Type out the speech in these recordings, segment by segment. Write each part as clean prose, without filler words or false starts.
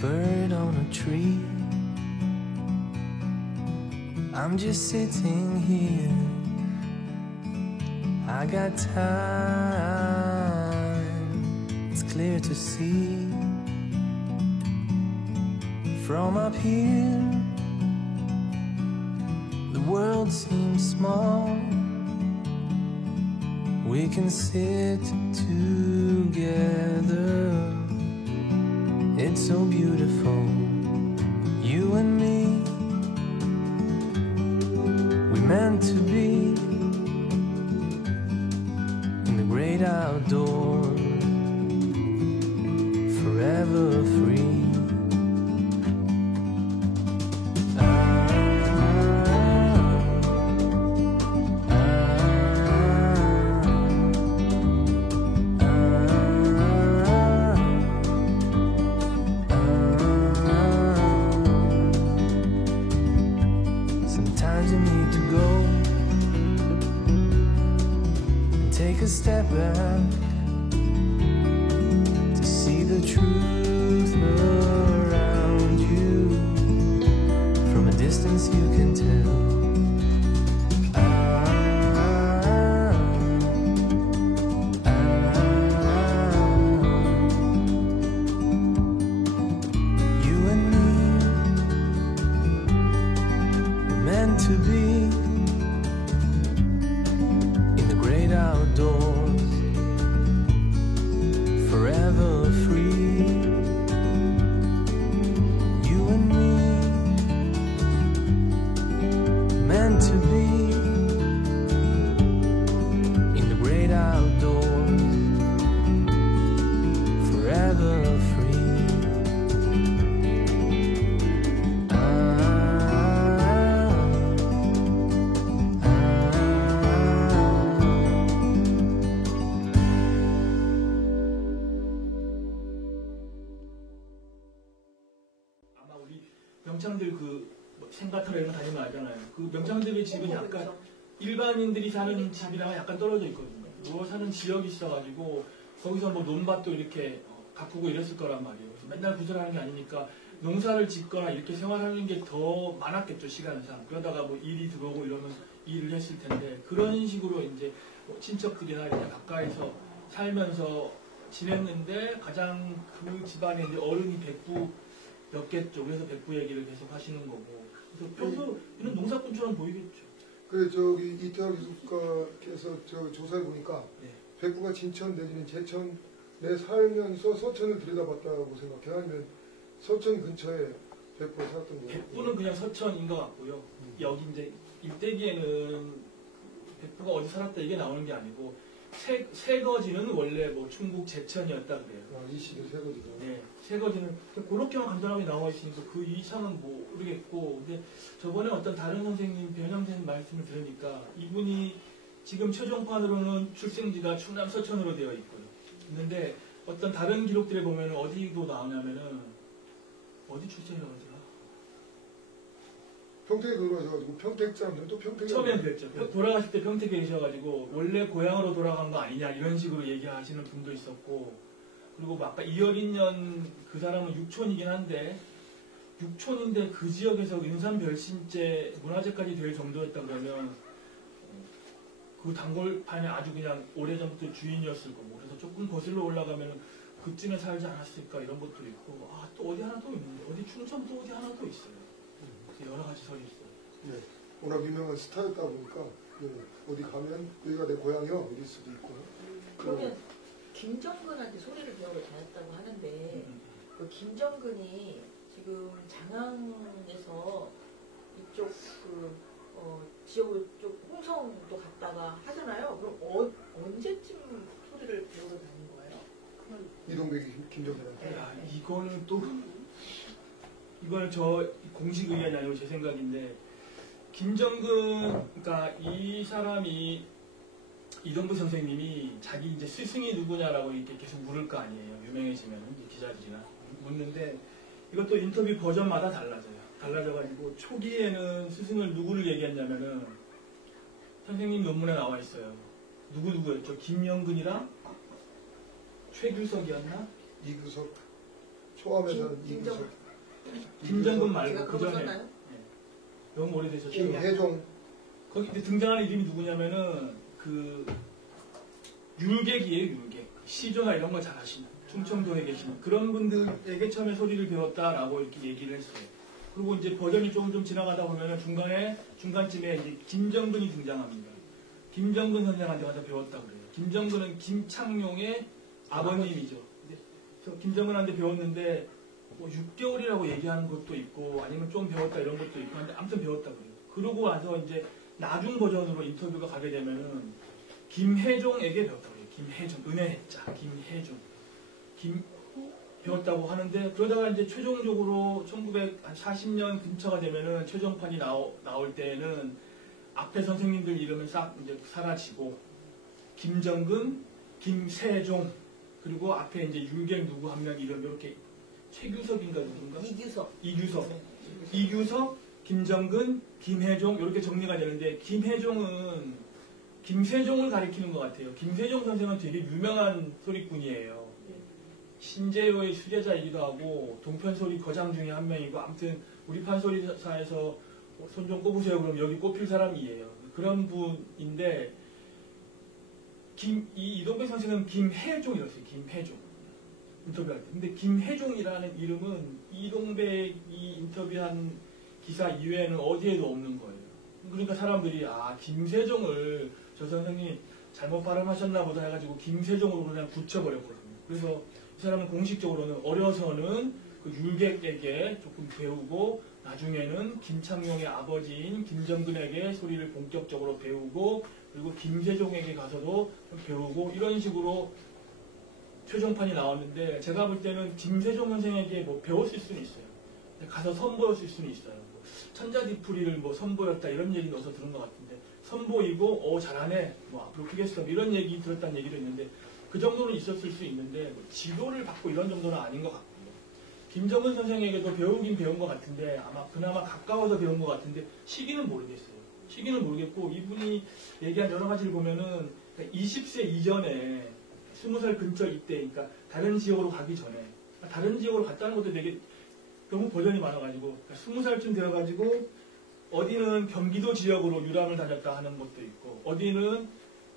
bird on a tree. I'm just sitting here. I got time. It's clear to see. From up here, the world seems small. We can sit together. It's so beautiful, you and me. We meant to be in the great outdoors, forever free. A step back to see the truth around you. From a distance you can tell. You and me were meant to be in the great outdoors, forever free. You and me, meant to be in the great outdoors, forever free. 명창들 그 생가터로 이런 거 다니면 알잖아요. 그 명창들의 집은 약간 일반인들이 사는 집이랑 약간 떨어져 있거든요. 뭐 사는 지역이 있어가지고 거기서 뭐 논밭도 이렇게 가꾸고 이랬을 거란 말이에요. 그래서 맨날 구슬하는 게 아니니까 농사를 짓거나 이렇게 생활하는 게 더 많았겠죠, 시간상. 그러다가 뭐 일이 들어오고 이러면 일을 했을 텐데 그런 식으로 이제 뭐 친척들이나 이렇게 가까이서 살면서 지냈는데 가장 그 집안에 이제 어른이 백부였겠죠. 그래서 백부 얘기를 계속 하시는 거고. 그래서 평소 이런 농사꾼처럼 보이겠죠. 그래 저기 이태원 기술가께서 저 조사해 보니까 네. 백부가 진천 내지는 제천에 살면서 서천을 들여다봤다고 생각해요. 아니면 서천 근처에 백부가 살았던 거예요? 백부는 그냥 서천인 것 같고요. 여기 이제 일대기에는 백부가 어디 살았다 이게 나오는 게 아니고 세거지는 원래 뭐 충북 제천이었다 그래요. 아, 이 시대 세거지가. 네, 세거지는 그렇게만 간단하게 나와 있으니까 그 이상은 모르겠고, 근데 저번에 어떤 다른 선생님, 변형 선생님 말씀을 들으니까 이분이 지금 최종판으로는 출생지가 충남 서천으로 되어 있고요. 있는데 어떤 다른 기록들에 보면 어디도 나오냐면은 어디 출생이라고 하더라? 평택에 돌아가셔가지고 평택 사람들도 평택에 처음엔 그랬죠. 돌아가실 때 평택에 계셔가지고 원래 고향으로 돌아간 거 아니냐 이런 식으로 얘기하시는 분도 있었고, 그리고 뭐 아까 이어린년 그 사람은 육촌이긴 한데 육촌인데 그 지역에서 인삼별신제 문화재까지 될 정도였다 그러면 그 단골판에 아주 그냥 오래전부터 주인이었을 거고, 그래서 조금 거슬러 올라가면 그쯤에 살지 않았을까 이런 것도 있고, 아 또 어디 하나 또 있는데 어디 충청 또 어디 하나 또 있어요. 여러 가지 설이 있어요. 네. 워낙 유명한 스타였다 보니까 네. 어디 가면 여기가 내 고향이요 이럴 수도 있고. 그러면 김정근한테 소리를 배우러 다녔다고 하는데 그 김정근이 지금 장항에서 이쪽 그 지역을 쪽 홍성도 갔다가 하잖아요. 그럼 언제쯤 소리를 배우러 다닌 거예요? 이동백이 김정근한테. 야, 이거는 또 이거는 저 공식 의견이 아니고 제 생각인데, 김정근, 그러니까 이 사람이 이동부 선생님이 자기 이제 스승이 누구냐라고 이렇게 계속 물을 거 아니에요. 유명해지면 기자들이나 묻는데 이것도 인터뷰 버전마다 달라져요. 달라져가지고 초기에는 스승을 누구를 얘기했냐면은 선생님 논문에 나와 있어요. 누구였죠? 김영근이랑 최규석이었나? 이규석, 소암에 사는 김정- 이구석, 김정근 말고 제가 그 그거 전에 썼나요? 너무 오래되셨죠. 김혜종, 거기 이제 등장하는 이름이 누구냐면은 그 율객이에요, 율객. 시조나 이런 거 잘 하시는 충청도에 계시는 그런 분들에게 처음에 소리를 배웠다라고 이렇게 얘기를 했어요. 그리고 이제 버전이 좀 지나가다 보면은 중간쯤에 이제 김정근이 등장합니다. 김정근 선생한테 가서 배웠다 그래요. 김정근은 김창룡의 아버님이죠. 그래서 김정근한테 배웠는데 뭐 6개월이라고 얘기하는 것도 있고 아니면 좀 배웠다 이런 것도 있고 한데 아무튼 배웠다 그래요. 그러고 와서 이제 나중 버전으로 인터뷰가 가게 되면은 김혜종에게 배웠다 그래요. 김혜종, 은혜자, 김혜종. 배웠다고 하는데 그러다가 이제 최종적으로 1940년 근처가 되면은 최종판이 나올 때에는 앞에 선생님들 이름은 싹 이제 사라지고 김정근, 김세종 그리고 앞에 이제 율객 누구 한 명 이름 이렇게 최규석인가 누군가 이규석, 김정근, 김혜종 이렇게 정리가 되는데 김혜종은 김세종을 가리키는 것 같아요. 김세종 선생은 되게 유명한 소리꾼이에요. 신재호의 수제자이기도 하고 동편소리 거장 중에 한 명이고 아무튼 우리 판소리사에서 손 좀 꼽으세요 그럼 여기 꼽힐 사람이에요. 그런 분인데 이동백 선생은 김혜종이었어요. 김혜종 인터뷰할 때. 근데 김혜종이라는 이름은 이동백이 인터뷰한 기사 이외에는 어디에도 없는 거예요. 그러니까 사람들이 김세종을 저 선생님이 잘못 발음하셨나 보다 해가지고 김세종으로 그냥 붙여버렸거든요. 그래서 이 사람은 공식적으로는 어려서는 그 율객에게 조금 배우고 나중에는 김창룡의 아버지인 김정근에게 소리를 본격적으로 배우고 그리고 김세종에게 가서도 좀 배우고 이런 식으로 최종판이 나왔는데 제가 볼 때는 김세종 선생에게 뭐 배웠을 수는 있어요. 가서 선보였을 수는 있어요. 천자디풀이를 뭐 선보였다 이런 얘기 넣어서 들은 것 같은데 선보이고 잘하네 뭐 앞으로 크겠어 이런 얘기 들었다는 얘기도 있는데 그 정도는 있었을 수 있는데 지도를 받고 이런 정도는 아닌 것 같고요. 김정은 선생에게도 배우긴 배운 것 같은데 아마 그나마 가까워서 배운 것 같은데 시기는 모르겠어요. 시기는 모르겠고 이분이 얘기한 여러 가지를 보면은 20세 이전에 20살 근처 이때 그러니까 다른 지역으로 가기 전에 다른 지역으로 갔다는 것도 되게 너무 버전이 많아가지고 20살쯤 되어가지고 어디는 경기도 지역으로 유람을 다녔다 하는 것도 있고 어디는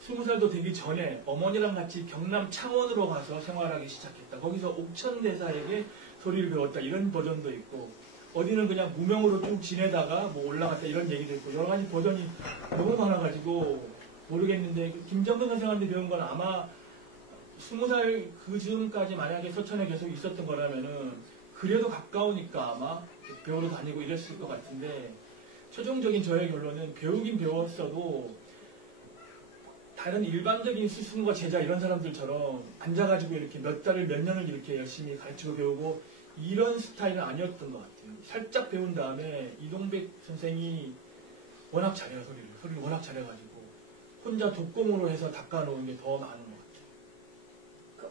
20살도 되기 전에 어머니랑 같이 경남 창원으로 가서 생활하기 시작했다. 거기서 옥천대사에게 소리를 배웠다. 이런 버전도 있고 어디는 그냥 무명으로 쭉 지내다가 뭐 올라갔다 이런 얘기도 있고 여러 가지 버전이 너무 많아가지고 모르겠는데 김정근 선생한테 배운 건 아마 20살 그 즈음까지 만약에 서천에 계속 있었던 거라면은 그래도 가까우니까 아마 배우러 다니고 이랬을 것 같은데 최종적인 저의 결론은 배우긴 배웠어도 다른 일반적인 스승과 제자 이런 사람들처럼 앉아가지고 이렇게 몇 달을 몇 년을 이렇게 열심히 가르치고 배우고 이런 스타일은 아니었던 것 같아요. 살짝 배운 다음에 이동백 선생이 워낙 잘해요. 소리를 워낙 잘해가지고 혼자 독공으로 해서 닦아놓은 게 더 많은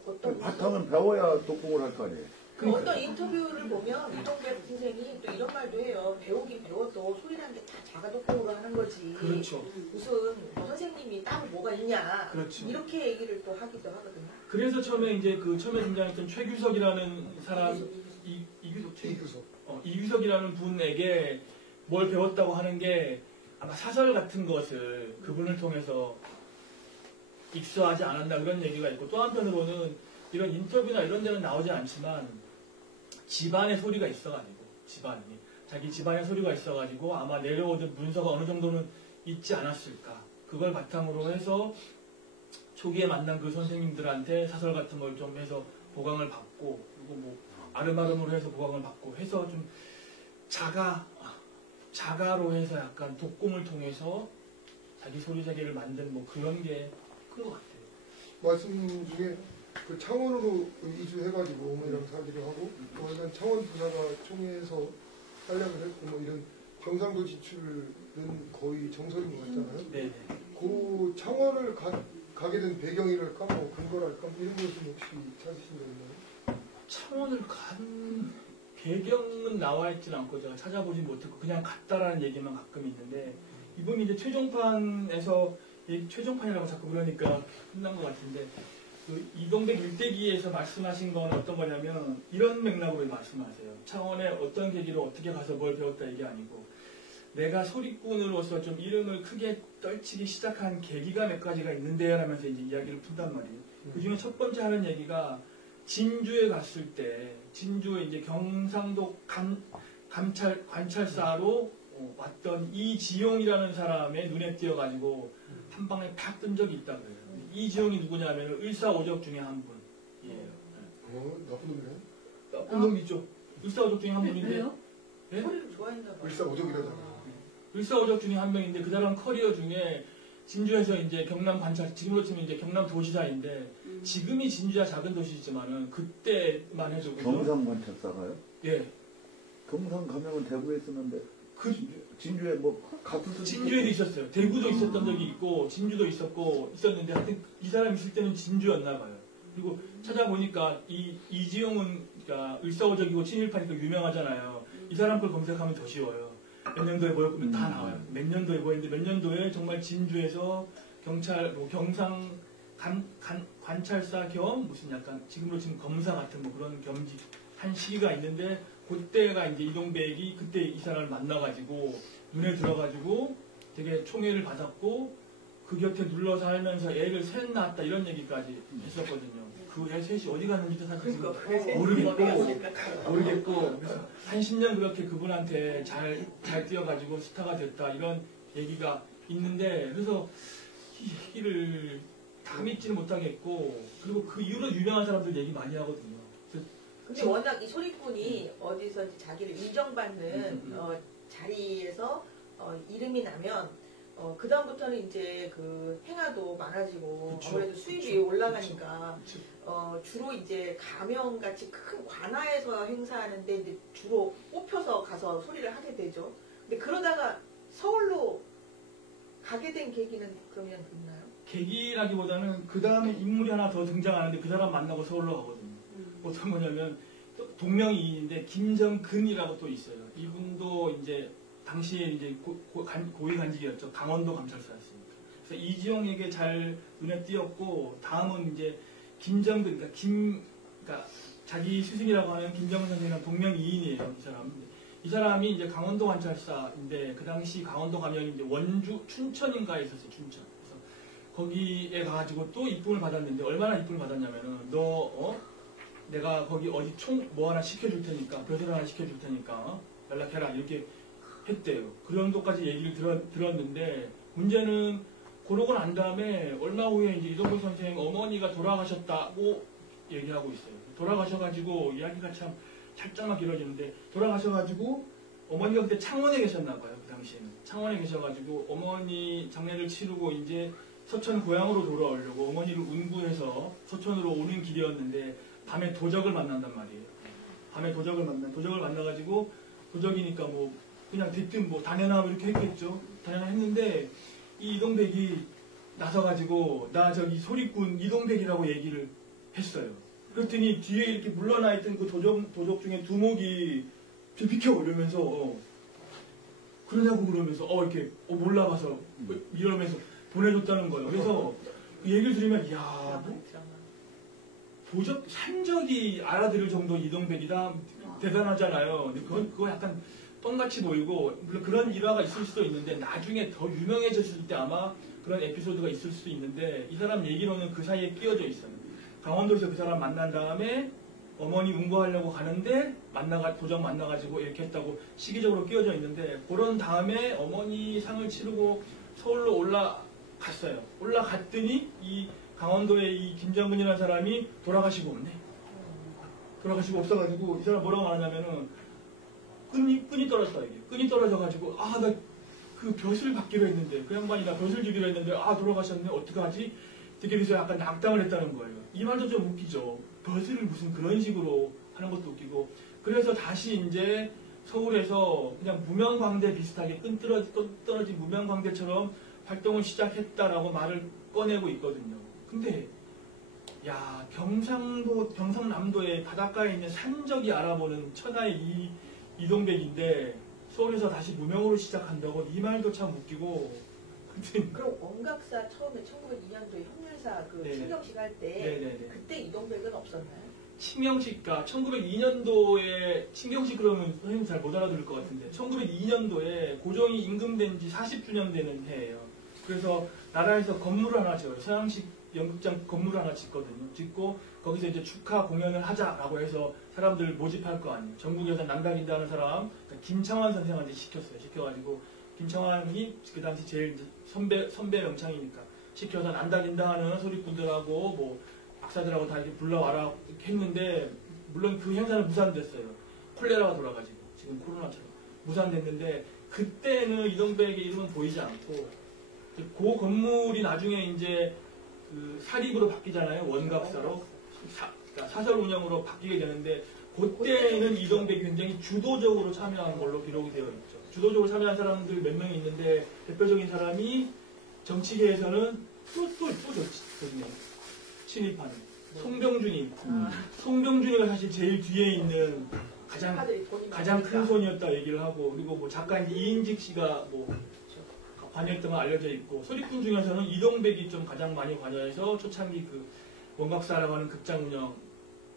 것 같아요. 바탕은 배워야 독공을 할 거 아니에요. 어떤 인터뷰를 보면 이동백 선생이 또 이런 말도 해요. 배우긴 배워도 소리라는 게 다 자가독공으로 하는 거지. 그렇죠. 무슨 선생님이 따로 뭐가 있냐. 그렇죠. 이렇게 얘기를 또 하기도 하거든요. 그래서 처음에 이제 처음에 등장했던 최규석이라는 사람 이규석이라는 분에게 뭘 배웠다고 하는 게 아마 사설 같은 것을 그분을 통해서 익수하지 않았나 그런 얘기가 있고 또 한편으로는 이런 인터뷰나 이런 데는 나오지 않지만 집안의 소리가 있어가지고 자기 집안의 소리가 있어가지고 아마 내려오던 문서가 어느 정도는 있지 않았을까 그걸 바탕으로 해서 초기에 만난 그 선생님들한테 사설 같은 걸 좀 해서 보강을 받고 그리고 뭐 아름아름으로 해서 보강을 받고 해서 좀 자가로 해서 약간 독공을 통해서 자기 소리 세계를 만든 뭐 그런 게 큰 것 같아요. 말씀 중에 그 창원으로 이주해가지고 어머니랑 살기도 하고 또 일단 창원 분사가 총회에서 활약을 했고 뭐 이런 경상도 진출은 거의 정설인 것 같잖아요. 네. 그 창원을 가게 된 배경이랄까 뭐 근거랄까 이런 것은 혹시 찾으신 거 있나요? 창원을 간 배경은 나와 있지는 않고 제가 찾아보진 못했고 그냥 갔다라는 얘기만 가끔 있는데 이분이 이제 최종판이라고 자꾸 그러니까 끝난 것 같은데 그 이동백 일대기에서 말씀하신 건 어떤 거냐면 이런 맥락으로 말씀하세요. 창원에 어떤 계기로 어떻게 가서 뭘 배웠다 이게 아니고 내가 소리꾼으로서 좀 이름을 크게 떨치기 시작한 계기가 몇 가지가 있는데 라면서 이제 이야기를 푼단 말이에요. 그 중에 첫 번째 하는 얘기가 진주에 갔을 때 진주에 이제 경상도 관찰사로 왔던 이지용이라는 사람의 눈에 띄어가지고 한 방에 팍 뜬 적이 있다고 해요. 이지용이 누구냐면 을사오적 중에 한 분이에요. 나쁜 놈이네. 나쁜 놈이죠. 을사오적 중에 한 분인데 왜요? 예? 소리를 좋아했나 봐요. 을사오적이라잖아. 을사오적 중에 한 명인데 그 사람 커리어 중에 진주에서 이제 경남 관찰 지금으로 치면 이제 경남 도시사인데 지금이 진주야 작은 도시지만은 그때만 해도 그죠? 경상관찰사가요? 예. 경상 가면은 대구에 있었는데 그 진주에 뭐 가투 진주에도 있었어요. 대구도 있었던 적이 있고 진주도 있었는데 하여튼 이 사람 있을 때는 진주였나 봐요. 그리고 찾아보니까 이지용은 그러니까 을사오적이고 친일파니까 유명하잖아요. 이 사람 걸 검색하면 더 쉬워요. 몇 년도에 뭐였으면 다 나와요. 몇 년도에 뭐였는데 몇 년도에 정말 진주에서 경찰 경상 관찰사 겸 무슨 약간 지금으로 치면 검사 같은 뭐 그런 겸직 한 시기가 있는데 그때가 이제 이동백이 그때 이 사람을 만나가지고 눈에 들어가지고 되게 총애를 받았고 그 곁에 눌러 살면서 애를 셋 낳았다 이런 얘기까지 했었거든요. 그 애 셋이 어디 갔는지도 사실 지금 모르겠고 그래서 한 10년 그렇게 그분한테 잘 뛰어가지고 스타가 됐다 이런 얘기가 있는데 그래서 이 얘기를 다 믿지는 못하겠고 그리고 그 이후로 유명한 사람들 얘기 많이 하거든요. 근데 워낙 이 소리꾼이 어디서 자기를 인정받는 자리에서 이름이 나면 그 다음부터는 이제 그 행화도 많아지고 그쵸, 아무래도 수입이 그쵸, 올라가니까 그쵸. 주로 이제 가명같이 큰 관아에서 행사하는데 이제 주로 뽑혀서 가서 소리를 하게 되죠. 근데 그러다가 서울로 가게 된 계기는 그러면 있나요? 계기라기보다는 그 다음에 인물이 하나 더 등장하는데 그 사람 만나고 서울로 가거든요. 어떤 거냐면 동명이인인데 김정근이라고 또 있어요. 이분도 이제 당시에 이제 고위 간직이었죠. 강원도 감찰사였습니다. 그래서 이지용에게 잘 눈에 띄었고 다음은 이제 김정근 그러니까 자기 스승이라고 하는 김정근 선생이랑 동명이인이에요. 이 사람이 이제 강원도 관찰사인데 그 당시 강원도 가면 이제 원주 춘천인가에 있었어요. 춘천. 그래서 거기에 가가지고 또 입금을 받았는데 얼마나 입금을 받았냐면은 내가 거기 어디 뭐 하나 시켜줄 테니까 벼슬 하나 시켜줄 테니까 연락해라 이렇게 했대요. 그 정도까지 얘기를 들었는데 문제는 그러고 난 다음에 얼마 후에 이제 이동국 선생 어머니가 돌아가셨다고 얘기하고 있어요. 돌아가셔가지고 이야기가 참 살짝만 길어지는데 돌아가셔가지고 어머니가 그때 창원에 계셨나 봐요. 그 당시에는 창원에 계셔가지고 어머니 장례를 치르고 이제 서천 고향으로 돌아오려고 어머니를 운구해서 서천으로 오는 길이었는데 밤에 도적을 만난단 말이에요. 밤에 도적을 만나가지고 도적이니까 뭐 그냥 대뜸 뭐 단연함 이렇게 했겠죠. 단연함 했는데 이 이동백이 나서가지고 나 저기 소리꾼 이동백이라고 얘기를 했어요. 그랬더니 뒤에 이렇게 물러나 있던 그 도적 중에 두목이 비켜 이러면서 그러면서 이렇게 몰라봐서 이러면서 보내줬다는 거예요. 그래서 그 얘기를 들으면 도적 산적이 알아들을 정도 이동백이다 대단하잖아요. 근데 그거 약간 뻥같이 보이고 물론 그런 일화가 있을 수도 있는데 나중에 더 유명해졌을 때 아마 그런 에피소드가 있을 수도 있는데 이 사람 얘기로는 그 사이에 끼어져 있어요. 강원도에서 그 사람 만난 다음에 어머니 운구하려고 가는데 도적 만나가지고 이렇게 했다고 시기적으로 끼어져 있는데 그런 다음에 어머니 상을 치르고 서울로 올라갔어요. 올라갔더니 이 강원도의 이 김정근이라는 사람이 돌아가시고 없네. 돌아가시고 없어가지고 이 사람 뭐라고 말하냐면은 끈이 떨어졌다 이게. 끈이 떨어져가지고 나 그 벼슬 받기로 했는데 그 양반이 나 벼슬 주기로 했는데 돌아가셨네 어떡하지? 되게 그래서 약간 낙담을 했다는 거예요. 이 말도 좀 웃기죠. 벼슬을 무슨 그런 식으로 하는 것도 웃기고 그래서 다시 이제 서울에서 그냥 무명광대 비슷하게 끈 떨어진 무명광대처럼 활동을 시작했다라고 말을 꺼내고 있거든요. 근데 경상남도의 바닷가에 있는 산적이 알아보는 천하의 이동백인데 서울에서 다시 무명으로 시작한다고 이 말도 참 웃기고 그럼 원각사 처음에 1902년도에 현물사 그 네네. 신경식 할 때 네네네. 그때 이동백은 없었나요? 친경식가 1902년도에 친경식 그러면 선생님 잘 못 알아들을 것 같은데 1902년도에 고종이 임금된 지 40주년 되는 해예요. 그래서 나라에서 건물을 하나 지어요. 서양식 연극장 건물을 하나 짓거든요. 짓고 거기서 이제 축하 공연을 하자라고 해서 사람들 모집할 거 아니에요. 전국에서 남다긴다 하는 사람 그러니까 김창완 선생한테 시켰어요. 시켜가지고 김창완이 그 당시 제일 선배 명창이니까 시켜서 난다긴다 하는 소리꾼들하고 뭐 박사들하고 다 이렇게 불러와라 이렇게 했는데 물론 그 행사는 무산됐어요. 콜레라가 돌아가지고 지금 코로나처럼 무산됐는데 그때는 이동백의 이름은 보이지 않고 그 건물이 나중에 이제 그 사립으로 바뀌잖아요. 원각사로 그러니까 사설 운영으로 바뀌게 되는데 그때는 이동백이 굉장히 주도적으로 참여한 걸로 기록이 되어 있죠. 주도적으로 참여한 사람들 몇 명이 있는데 대표적인 사람이 정치계에서는 또 좋거든요. 친일파는 송병준이 송병준이가 사실 제일 뒤에 있는 가장 큰 손이었다 얘기를 하고 그리고 뭐 작가 이제 이인직 씨가 뭐 관여했던 건 알려져 있고 소리꾼 중에서는 이동백이 좀 가장 많이 관여해서 초창기 그 원각사라고 하는 극장 운영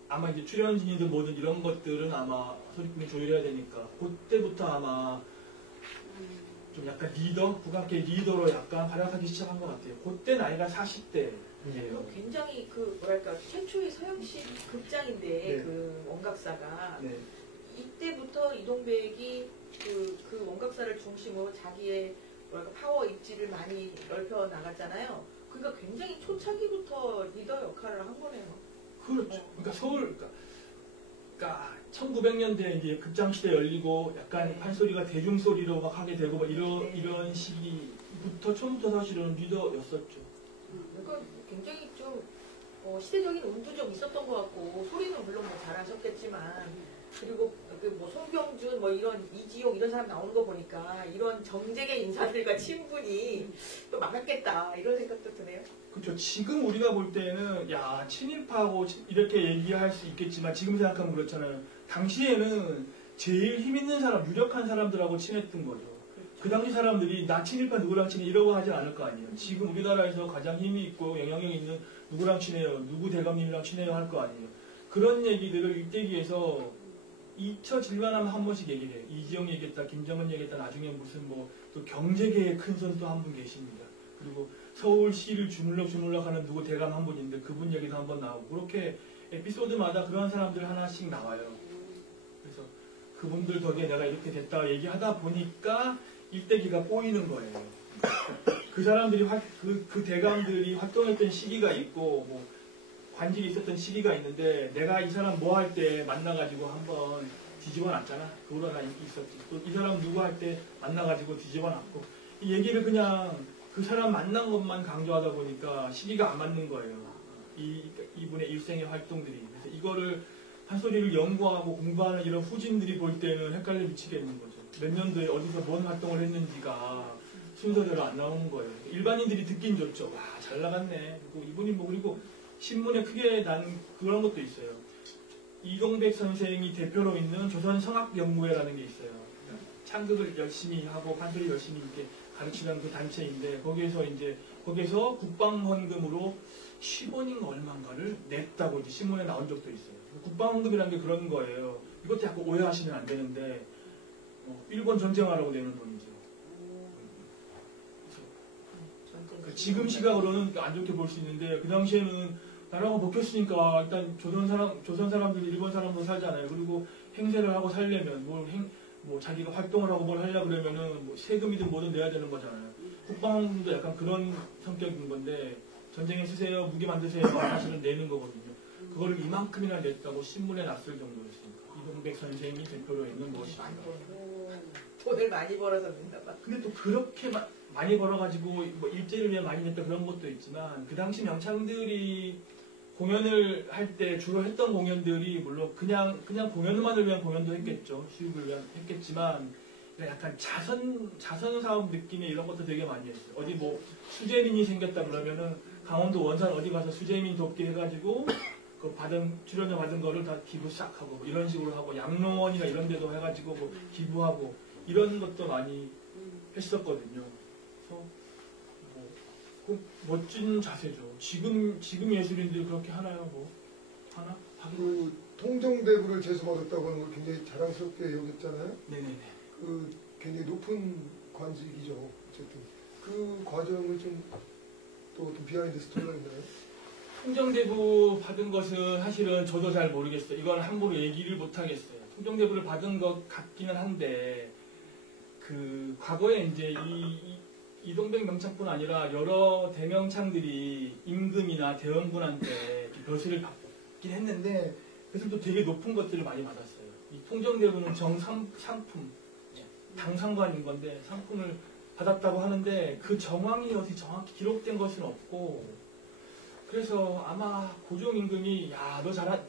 아마 이제 출연진이든 뭐든 이런 것들은 아마 소리꾼이 조율해야 되니까 그때부터 아마 좀 약간 리더 국악계 리더로 약간 활약하기 시작한 것 같아요. 그때 나이가 40대. 굉장히 그 뭐랄까 최초의 서양식 극장인데 네. 그 원각사가 네. 이때부터 이동백이 그 원각사를 중심으로 자기의 뭐랄까 파워 입지를 많이 넓혀 나갔잖아요. 그러니까 굉장히 초창기부터 리더 역할을 한 거네요. 그렇죠. 그러니까 서울 그러니까 1900년대 이제 극장 시대 열리고 약간 네. 판소리가 대중 소리로 막 하게 되고 막 네. 이런 시기부터 처음부터 사실은 리더였었죠. 그러니까 굉장히 좀 시대적인 운도 좀 있었던 것 같고 소리는 물론 뭐 잘하셨겠지만 그리고 그 뭐 송병준 뭐 이런 이지용 이런 사람 나오는 거 보니까 이런 정쟁의 인사들과 친분이 또 많았겠다 이런 생각도 드네요. 그렇죠. 지금 우리가 볼 때는 야 친일파고 이렇게 얘기할 수 있겠지만 지금 생각하면 그렇잖아요. 당시에는 제일 힘 있는 사람, 유력한 사람들하고 친했던 거죠. 그 당시 사람들이 나 친일파 누구랑 친해 이러고 하지 않을 거 아니에요. 지금 우리나라에서 가장 힘이 있고 영향력 있는 누구랑 친해요, 누구 대감님이랑 친해요 할 거 아니에요. 그런 얘기들을 일대기에서 잊혀질만 하면 한 번씩 얘기를 해요. 이지영 얘기했다, 김정은 얘기했다, 나중에 무슨 뭐 또 경제계의 큰 선 또 한 분 계십니다. 그리고 서울시를 주물럭 하는 누구 대감 한 분 있는데 그분 얘기도 한 번 나오고 그렇게 에피소드마다 그런 사람들 하나씩 나와요. 그래서 그분들 덕에 내가 이렇게 됐다 얘기하다 보니까 일대기가 꼬이는 거예요. 그 사람들이 그 대감들이 활동했던 시기가 있고 뭐 관직이 있었던 시기가 있는데 내가 이 사람 뭐 할 때 만나가지고 한번 뒤집어 놨잖아. 그거가 있었지. 또 이 사람 누구 할 때 만나가지고 뒤집어 놨고 이 얘기를 그냥 그 사람 만난 것만 강조하다 보니까 시기가 안 맞는 거예요. 이분의 일생의 활동들이. 그래서 이거를 판소리를 연구하고 공부하는 이런 후진들이 볼 때는 헷갈려 미치겠는 거죠. 몇 년도에 어디서 뭔 활동을 했는지가 순서대로 안 나오는 거예요. 일반인들이 듣긴 좋죠. 와, 잘 나갔네. 그리고 이분이 뭐, 그리고 신문에 크게 난 그런 것도 있어요. 이동백 선생이 대표로 있는 조선성악연구회라는 게 있어요. 창극을 열심히 하고 판소리 열심히 이렇게 가르치는 그 단체인데 거기에서 국방헌금으로 10원인가 얼마인가를 냈다고 이제 신문에 나온 적도 있어요. 국방헌금이라는 게 그런 거예요. 이것도 약간 오해하시면 안 되는데 일본 전쟁하라고 내는 돈이죠. 그래서 지금 시각으로는 안 좋게 볼 수 있는데 그 당시에는 나라가 먹혔으니까 일단 조선 사람들이 일본 사람도 살잖아요. 그리고 행세를 하고 살려면 뭐 자기가 활동을 하고 뭘 하려 그러면은 뭐 세금이든 뭐든 내야 되는 거잖아요. 국방도 약간 그런 성격인 건데 전쟁에 쓰세요, 무기 만드세요, 사실은 내는 거거든요. 그거를 이만큼이나 냈다고 신문에 났을 정도였습니다. 이동백 선생이 대표로 있는 무엇입니다. 돈을 많이 벌어서 낸다 봐. 근데 또 그렇게 많이 벌어가지고 뭐 일제를 위해 많이 냈다 그런 것도 있지만 그 당시 명창들이 공연을 할 때 주로 했던 공연들이 물론 그냥 공연만을 위한 공연도 했겠죠. 수입을 위한 했겠지만 약간 자선 사업 느낌의 이런 것도 되게 많이 했어요. 어디 뭐 수재민이 생겼다 그러면은 강원도 원산 어디 가서 수재민 돕게 해가지고 그 출연료 받은 거를 다 기부 싹 하고 이런 식으로 하고 양로원이나 이런 데도 해가지고 뭐 기부하고 이런 것도 많이 했었거든요. 그래서 그 멋진 자세죠. 지금 예술인들이 그렇게 하나요? 뭐 하나? 그 통정대부를 제수받았다고 하는 걸 굉장히 자랑스럽게 여겼잖아요. 네네네. 그 굉장히 높은 관직이죠. 어쨌든 그 과정을 좀 또 어떤 비하인드 스토리가 있나요? 통정대부 받은 것은 사실은 저도 잘 모르겠어요. 이건 함부로 얘기를 못 하겠어요. 통정대부를 받은 것 같기는 한데 그 과거에 이제 이동백 명창뿐 아니라 여러 대명창들이 임금이나 대원군한테 벼슬을 받긴 했는데 벼슬도 되게 높은 것들을 많이 받았어요. 이 통정대부는 상품, 당상관인 건데 상품을 받았다고 하는데 그 정황이 어디 정확히 기록된 것은 없고 그래서 아마 고종 임금이 야 너 제가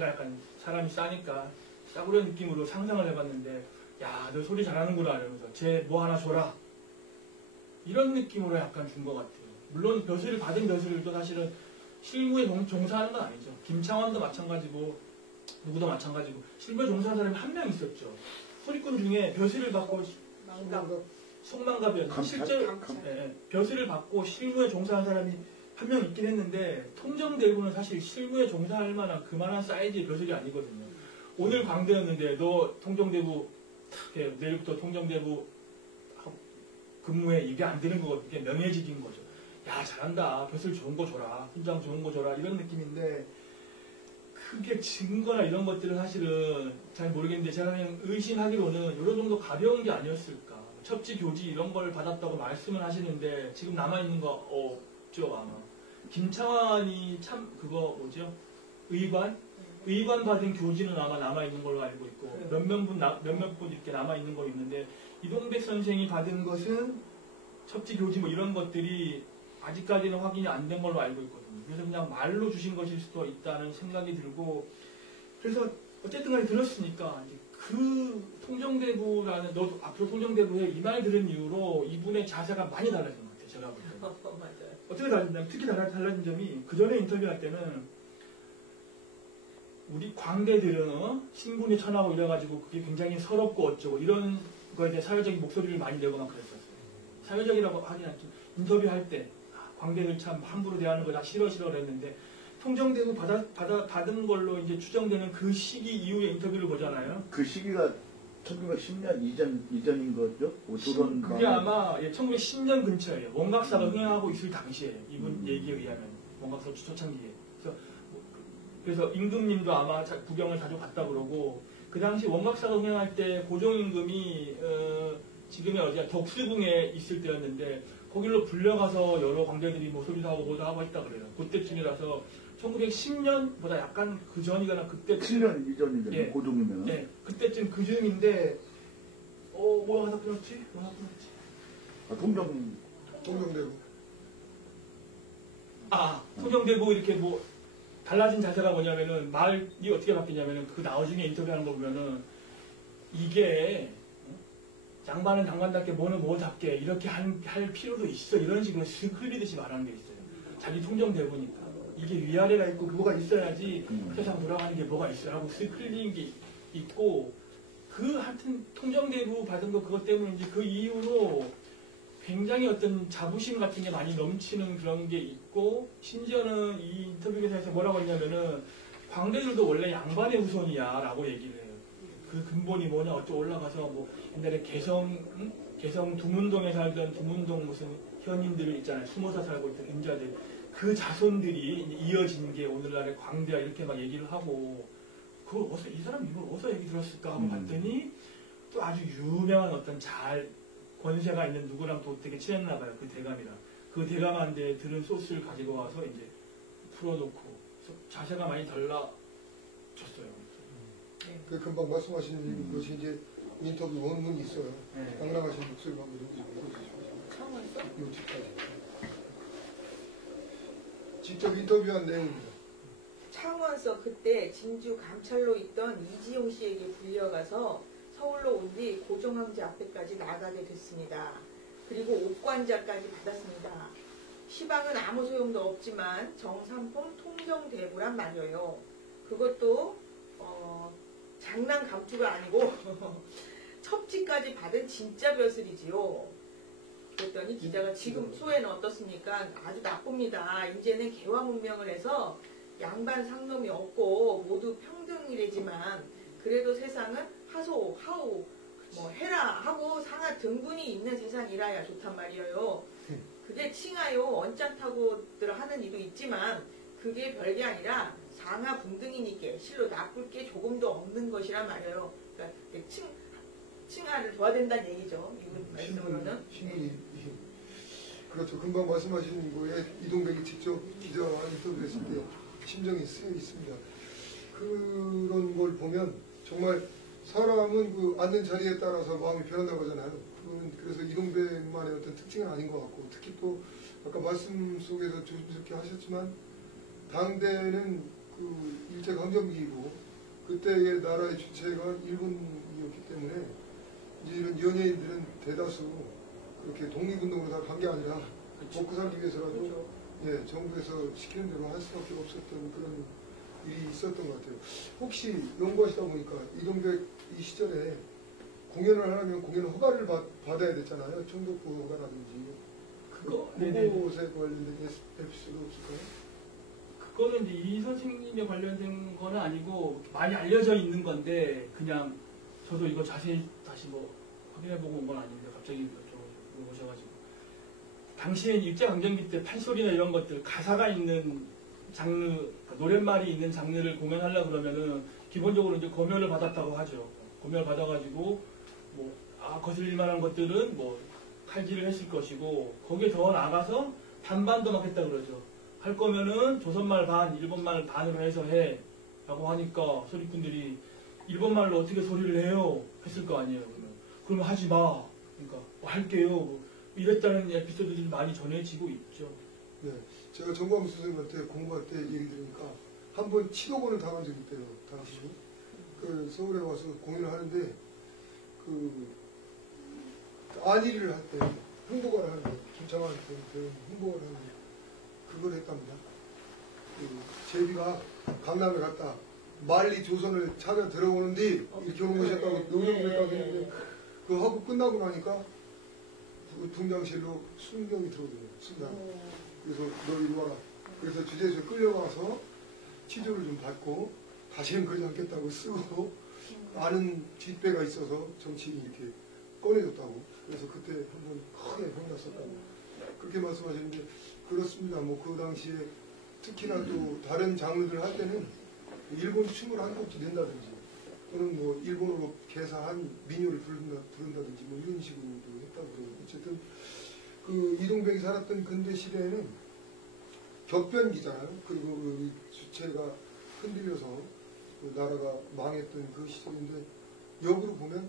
약간 사람이 싸니까 싸구려 느낌으로 상상을 해봤는데 야 너 소리 잘하는구나 이러면서 쟤 뭐 하나 줘라 이런 느낌으로 약간 준 것 같아요. 물론 벼슬을 받은 벼슬도 사실은 실무에 종사하는 건 아니죠. 김창완도 마찬가지고 누구도 마찬가지고 실무에 종사하는 사람이 한 명 있었죠. 소리꾼 중에 벼슬을 받고 송만갑이었는데 실제 벼슬을 받고 실무에 종사한 사람이 한 명 있긴 했는데 통정대부는 사실 실무에 종사할 만한 그만한 사이즈의 벼슬이 아니거든요. 오늘 광대였는데 너 통정대부 내일부터 통정대부 근무해 이게 안 되는 거거든요. 이게 명예직인 거죠. 야 잘한다. 벼슬 좋은 거 줘라. 훈장 좋은 거 줘라. 이런 느낌인데 그게 증거나 이런 것들은 사실은 잘 모르겠는데 제가 그냥 의심하기로는 이런 정도 가벼운 게 아니었을까. 첩지 교지 이런 걸 받았다고 말씀을 하시는데 지금 남아있는 거 없죠 아마. 김창완이 참 그거 뭐죠? 의관 받은 교지는 아마 남아있는 걸로 알고 있고 몇몇 분 이렇게 남아있는 거 있는데 이동백 선생이 받은 것은 첩지 교지 뭐 이런 것들이 아직까지는 확인이 안 된 걸로 알고 있거든요. 그래서 그냥 말로 주신 것일 수도 있다는 생각이 들고 그래서 어쨌든 간에 들었으니까 그 통정대부라는 너 앞으로 통정대부에 이 말 들은 이후로 이분의 자세가 많이 달라진 것 같아요. 제가 볼 때는. 맞아요. 어떻게 달라졌냐면 특히 달라진 점이 그 전에 인터뷰할 때는 우리 광대들은 신분이 천하고 이래가지고 그게 굉장히 서럽고 어쩌고 이런 거에 대해 사회적인 목소리를 많이 내고 막 그랬었어요. 사회적이라고 하긴 않죠. 인터뷰할 때 광대를 참 함부로 대하는 거 다 싫어 그랬는데 통정대부 받은 걸로 이제 추정되는 그 시기 이후의 인터뷰를 보잖아요. 그 시기가 1910년 이전인 거죠? 그게 아마 1910년 근처예요. 원각사가 흥행하고 있을 당시에 이분 얘기에 의하면 원각사 초창기에. 그래서 임금님도 아마 구경을 자주 갔다 그러고 그 당시 원각사가 흥행할 때 고종 임금이 지금의 어디야 덕수궁에 있을 때였는데 거길로 불려가서 여러 광대들이 뭐 소리도 하고 뭐도 하고 했다 그래요. 그때쯤이라서 1910년보다 약간 그 전이거나 그때 7년 이전이죠. 예. 고종이면. 네, 그때쯤 그 즈음인데 뭐가 하나 끊었지? 통정대부. 통정대부 이렇게 뭐 달라진 자세가 뭐냐면은 말이 어떻게 바뀌냐면은 그 나중에 인터뷰하는 거 보면은 이게 양반은 양반답게 뭐는 뭐답게 이렇게 할 필요도 있어 이런 식으로 슥 흘리듯이 말하는 게 있어요. 자기 통정대부니까 이게 위아래가 있고 뭐가 있어야지 세상 돌아가는 게 뭐가 있어요 하고 슥 흘리는 게 있고 그 하여튼 통정대부 받은 거 그것 때문인지 그 이후로 굉장히 어떤 자부심 같은 게 많이 넘치는 그런 게 있고 심지어는 이 인터뷰 기사에서 뭐라고 했냐면은 광대들도 원래 양반의 후손이야 라고 얘기를 해요. 그 근본이 뭐냐 어쩌고 올라가서 뭐 옛날에 개성 두문동에 살던 두문동 무슨 현인들 있잖아요. 숨어서 살고 있던 임자들 그 자손들이 이어진 게 오늘날의 광대야 이렇게 막 얘기를 하고 그걸 어디서 이 사람 이걸 어디서 얘기 들었을까 하고 봤더니 또 아주 유명한 어떤 권세가 있는 누구랑 또 되게 친했나 봐요. 그 대감이랑. 그 대감한테 들은 소스를 가지고 와서 이제 풀어놓고 자세가 많이 달라졌어요. 그 금방 말씀하신 것이 이제 인터뷰 원문이 있어요. 당당하신 목소리만 읽어주시고 직접 인터뷰한 내용입니다. 창원서 그때 진주 감찰로 있던 이지용 씨에게 불려가서 서울로 온 뒤 고종황제 앞에까지 나가게 됐습니다. 그리고 옥관자까지 받았습니다. 시방은 아무 소용도 없지만 정삼품 통정대부란 말이에요. 그것도 장난 감투가 아니고 첩지까지 받은 진짜 벼슬이지요. 그랬더니 기자가 지금 소회는 어떻습니까? 아주 나쁩니다. 이제는 개화 문명을 해서 양반 상놈이 없고 모두 평등이래지만 그래도 세상은 하소, 하오, 뭐 해라 하고 상하 등분이 있는 세상이라야 좋단 말이에요. 그게 칭하요 언짢다고들 하는 이도 있지만 그게 별게 아니라 상하 분등이니까 실로 나쁠 게 조금도 없는 것이란 말이에요. 그러니까 칭하를 둬야 된다는 얘기죠. 이분 말씀으로는. 그렇죠. 금방 말씀하신 거에 이동백이 직접 기자와 인터뷰했을 때 심정이 쓰여 있습니다. 그런 걸 보면 정말 사람은 그 앉는 자리에 따라서 마음이 변한다고 하잖아요. 그래서 이동백만의 어떤 특징은 아닌 것 같고, 특히 또 아까 말씀 속에서 조심스럽게 하셨지만 당대는 그 일제강점기이고 그때의 나라의 주체가 일본이었기 때문에 이제 이런 연예인들은 대다수 그렇게 독립운동으로 다 간 게 아니라 먹고 살기 위해서라도 그렇죠. 예, 정부에서 시키는 대로 할 수밖에 없었던 그런 일이 있었던 것 같아요. 혹시 연구하시다 보니까 이동백 이 시절에 공연을 하려면 공연 허가를 받아야 됐잖아요. 총독부 허가라든지. 그곳에 관련된 에피소드 없을까요? 그거는 이제 이 선생님에 관련된 거는 아니고 많이 알려져 있는 건데 그냥 저도 이거 자세히 다시 뭐 확인해보고 온 건 아닌데 갑자기 물어보셔가지고 당시에 일제강점기 때 판소리나 이런 것들 가사가 있는 장르 노랫말이 있는 장르를 공연하려고 그러면은 기본적으로 이제 검열을 받았다고 하죠. 검열 받아가지고 뭐 거슬릴 만한 것들은 뭐 칼질을 했을 것이고 거기에 더 나가서 반반도 막 했다 그러죠. 할 거면은 조선말 반, 일본말 반으로 해서 해 라고 하니까 소리꾼들이 일본말로 어떻게 소리를 해요? 했을 거 아니에요. 그러면 하지 마. 그러니까 할게요. 이랬다는 에피소드들이 많이 전해지고 있죠. 네, 제가 정광 선생님한테 공부할 때 얘기 들으니까 한 번 치도곤을 당한 적이 있대요. 당시 그 서울에 와서 공연을 하는데 그 안일을 할 때 홍보관을 하는데 김창완 배우 홍보관을 하는데 그걸 했답니다. 그 제비가 강남에 갔다 말리 조선을 찾아 들어오는데 이렇게 온 것이었다고 노력을 했다고 했는데 그거 하고 끝나고 나니까 그 등장실로 순경이 들어오더래요. 순경. 그래서 너 이리 와라. 그래서 주재소에 끌려가서 치조를 좀 받고 다시는 그러지 않겠다고 쓰고 아는 뒷배가 있어서 정치인이 이렇게 꺼내줬다고. 그래서 그때 한번 크게 혼났었다고. 그렇게 말씀하셨는데 그렇습니다. 뭐 그 당시에 특히나 또 다른 장르들 할 때는 일본 춤을 한 곡 낸다든지 또는 뭐 일본어로 개사한 민요를 부른다든지 뭐 이런 식으로도 했다고 그러고 어쨌든 그 이동백이 살았던 근대 시대에는 격변기잖아요. 그리고 그 주체가 흔들려서 그 나라가 망했던 그 시절인데 역으로 보면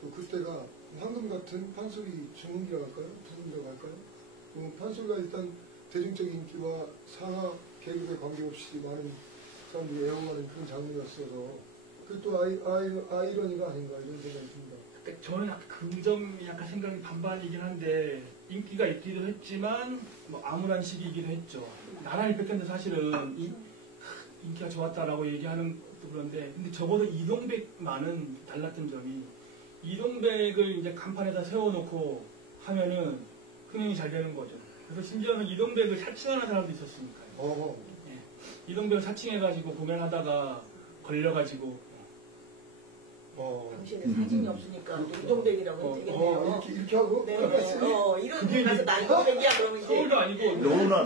또 그때가 황금 같은 판소리 중흥기라고 할까요? 부흥기라고 할까요? 판소리가 일단 대중적인 인기와 상하 계급에 관계없이 많은 사람들이 애용하는 그런 장르였어서 그 또 아이러니가 아닌가 이런 생각이 듭니다. 저는 그 점이 약간 생각이 반반이긴 한데 인기가 있기도 했지만 뭐 암울한 시기이기도 했죠. 나란히 뺏겼는데 사실은 인기가 좋았다라고 얘기하는 것도 그런데 근데 적어도 이동백만은 달랐던 점이 이동백을 이제 간판에다 세워놓고 하면은 흥행이 잘 되는 거죠. 그래서 심지어는 이동백을 사칭하는 사람도 있었으니까요. 예. 이동백을 사칭해가지고 공연하다가 걸려가지고 당시에는 사진이 없으니까 이동백이라고 되겠네요. 이렇게 하고? 네. 이런 데 가서 나 이동백이야 그러면 이제 서울도 아니고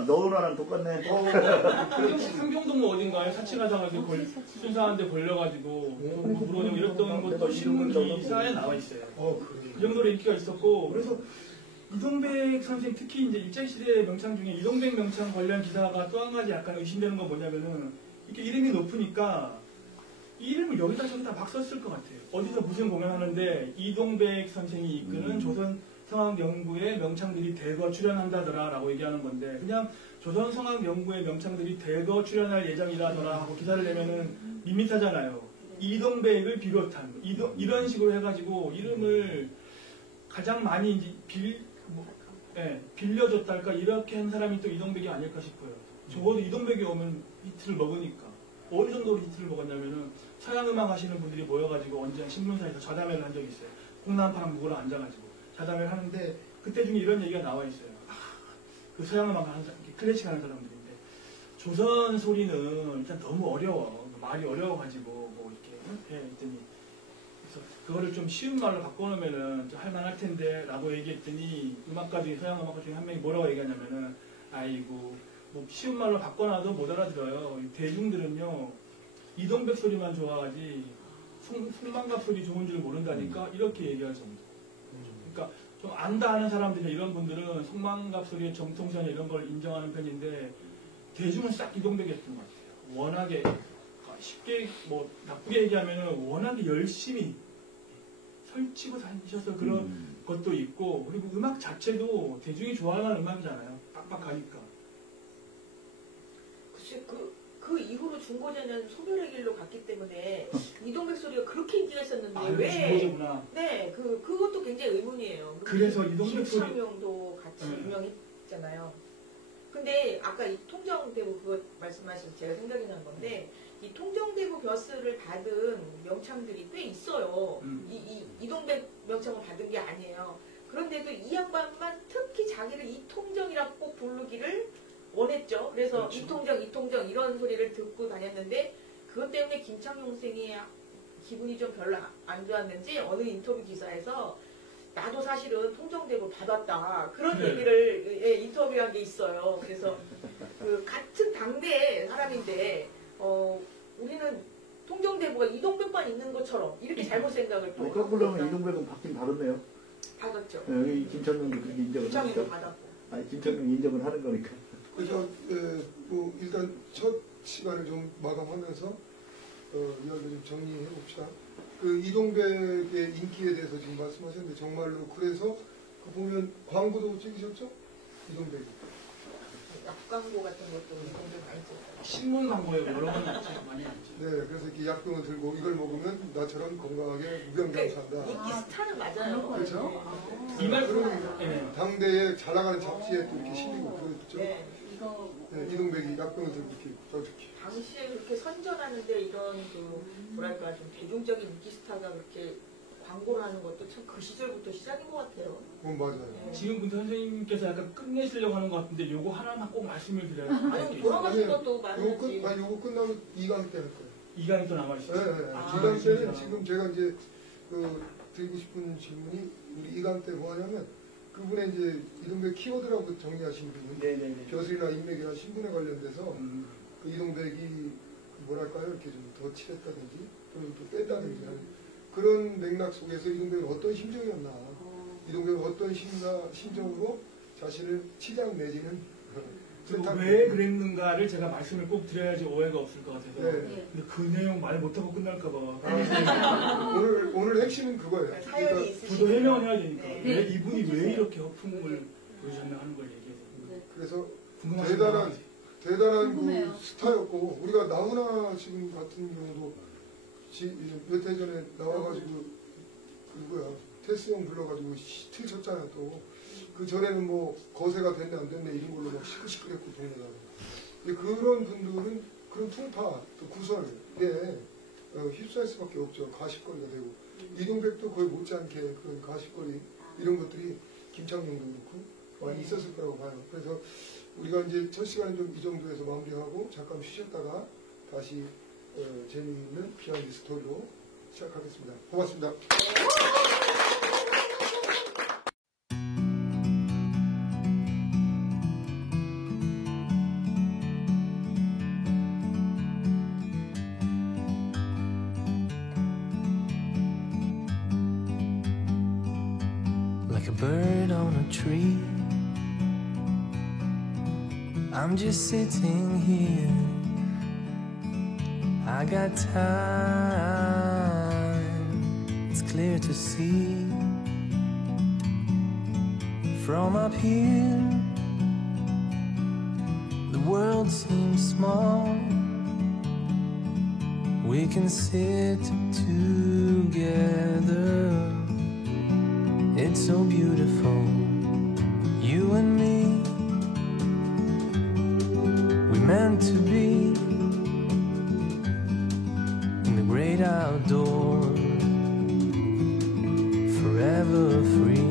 너우나랑 똑같네. 상경동 뭐 어딘가에 사칭하다가 순사한테 걸려가지고 물어내고 이랬던 것도 신문 기사에 나와 있어요. 그 정도로 인기가 있었고 그래서 이동백 선생 특히 이제 일제시대 명창 중에 이동백 명창 관련 기사가 또 한 가지 약간 의심되는 건 뭐냐면은 이렇게 이름이 높으니까 이 이름을 여기다 저기다 막 썼을 것 같아요. 어디서 무슨 공연하는데 이동백 선생이 이끄는 조선 성악연구의 명창들이 대거 출연한다더라 라고 얘기하는 건데 그냥 조선 성악연구의 명창들이 대거 출연할 예정이라더라 하고 기사를 내면은 밋밋하잖아요. 이동백을 비롯한 이런 식으로 해가지고 이름을 가장 많이 이제 빌려줬달까 이렇게 한 사람이 또 이동백이 아닐까 싶어요. 적어도 이동백이 오면 히트를 먹으니까 어느 정도로 히트를 먹었냐면은 서양 음악 하시는 분들이 모여가지고 언제 신문사에서 자담회를 한 적이 있어요. 홍남파랑 누구랑 앉아가지고 자담회를 하는데 그때 중에 이런 얘기가 나와 있어요. 그 서양 음악 하는 사람, 클래식 하는 사람들인데 조선 소리는 일단 너무 어려워. 말이 어려워가지고 뭐 이렇게 해 했더니 그래서 그거를 좀 쉬운 말로 바꿔놓으면은 좀 할만할 텐데 라고 얘기했더니 음악가 중에 서양 음악가 중에 한 명이 뭐라고 얘기하냐면은 아이고 뭐 쉬운 말로 바꿔놔도 못 알아들어요. 대중들은요 이동백 소리만 좋아하지 송만갑 소리 좋은 줄 모른다니까 이렇게 얘기할 정도. 그러니까 좀 안다 하는 사람들이 이런 분들은 송만갑 소리의 정통성 이런 걸 인정하는 편인데 대중은 싹 이동백이었던 것 같아요. 워낙에 쉽게 뭐 나쁘게 얘기하면은 워낙에 열심히 설치고 다니셔서 그런 것도 있고 그리고 음악 자체도 대중이 좋아하는 음악이잖아요. 빡빡하니까. 글쎄 그 이후로 중고전은 소멸의 길로 갔기 때문에 이동백 소리가 그렇게 인기가 있었는데 왜? 중고전구나. 네, 그것도 굉장히 의문이에요. 그래서 이동백 소리 김창룡도 같이 유명했잖아요. 근데 아까 이 통정대부 그거 말씀하셔서 제가 생각이 난 건데 이 통정대부 벼슬을 받은 명창들이 꽤 있어요. 이동백 명창을 받은 게 아니에요. 그런데도 이 양반만 특히 자기를 이통정이라고 꼭 부르기를 원했죠. 그래서 그렇죠. 이통정 이런 소리를 듣고 다녔는데 그것 때문에 김창룡 선생이 기분이 좀 별로 안 좋았는지 어느 인터뷰 기사에서 나도 사실은 통정대부 받았다 그런 얘기를 인터뷰한 게 있어요. 그래서 그 같은 당대 사람인데 우리는 통정대부가 이동백만 있는 것처럼 이렇게 잘못 생각을 또 거꾸로 하면 이동백은 받긴 받았네요. 받았죠. 여기 김창룡도 그렇게 인정을 김창룡도 하니까. 받았고. 아니 김창룡 인정을 하는 거니까. 그래서 뭐 일단 첫 시간을 좀 마감하면서 이야기 좀 정리해 봅시다. 그 이동백의 인기에 대해서 지금 말씀하셨는데 정말로 그래서 그 보면 광고도 찍으셨죠? 이동백이. 약광고 같은 것도 이동백 많이 찍었어요. 신문 광고에 여러 번 많이 했죠. 네, 그래서 이렇게 약병을 들고 이걸 먹으면 나처럼 건강하게 무병장수한다. 인기 스타는 맞아요. 그렇죠? 이 말씀은 당대에 잘 나가는 잡지에 또 이렇게 실리고 그랬죠. 네. 네, 이동백이 약병을 들고 이렇게 저렇게. 당시에 그렇게 선전하는데 이런 뭐랄까 좀 대중적인 인기 스타가 그렇게 광고를 하는 것도 참 그 시절부터 시작인 것 같아요. 맞아요. 네. 지금 근데 선생님께서 약간 끝내시려고 하는 것 같은데 요거 하나만 꼭 말씀을 드려요. 아니 돌아가신 것도 많은지. 요거 끝나면 2강 때 할 거예요. 2강이 또 남아있어요. 네. 2강 때는 지금 제가 이제 드리고 싶은 질문이 우리 2강 때 뭐 하냐면 그분의 이제 이동백 키워드라고 정리하신 부분 네네네. 벼슬이나 인맥이나 신분에 관련돼서 그 이동백이 뭐랄까요 이렇게 좀 더 칠했다든지 또는 또 뺐다든지 하는 그런 맥락 속에서 이동백이 어떤 심정이었나 이동백이 어떤 심정으로 자신을 치장 내지는 왜 그랬는가를 제가 말씀을 꼭 드려야지 오해가 없을 것 같아서 네. 근데 그 내용 말 못하고 끝날까봐 오늘 핵심은 그거예요. 사연이 있으시죠. 저도 해명을 해야 되니까 네. 왜 이분이 왜 이렇게 허풍을 보여줬나 하는 걸 얘기해야 되니까 그래서 궁금하신 대단한 궁금해요. 그 스타였고 우리가 나훈아 지금 같은 경우도 몇 해 전에 나와가지고 그거야 테스 형 불러가지고 틀 쳤잖아요. 또 그 전에는 뭐 거세가 됐네 안 됐네 이런 걸로 막 시끌시끌했고 동네가. 근데 그런 분들은 그런 풍파 또 구설에 휩싸일 수밖에 없죠. 가십거리가 되고 이동백도 거의 못지않게 그런 가십거리 이런 것들이 김창룡도 그렇고 많이 있었을 거라고 봐요. 그래서 우리가 이제 첫 시간은 좀 이 정도에서 마무리하고 잠깐 쉬셨다가 다시 재미있는 비하인드 스토리로 시작하겠습니다. 고맙습니다. Like a bird on a tree, I'm just sitting here. I got time, it's clear to see. From up here, the world seems small. We can sit together. It's so beautiful, you and me. We meant to be in the great outdoors, forever free.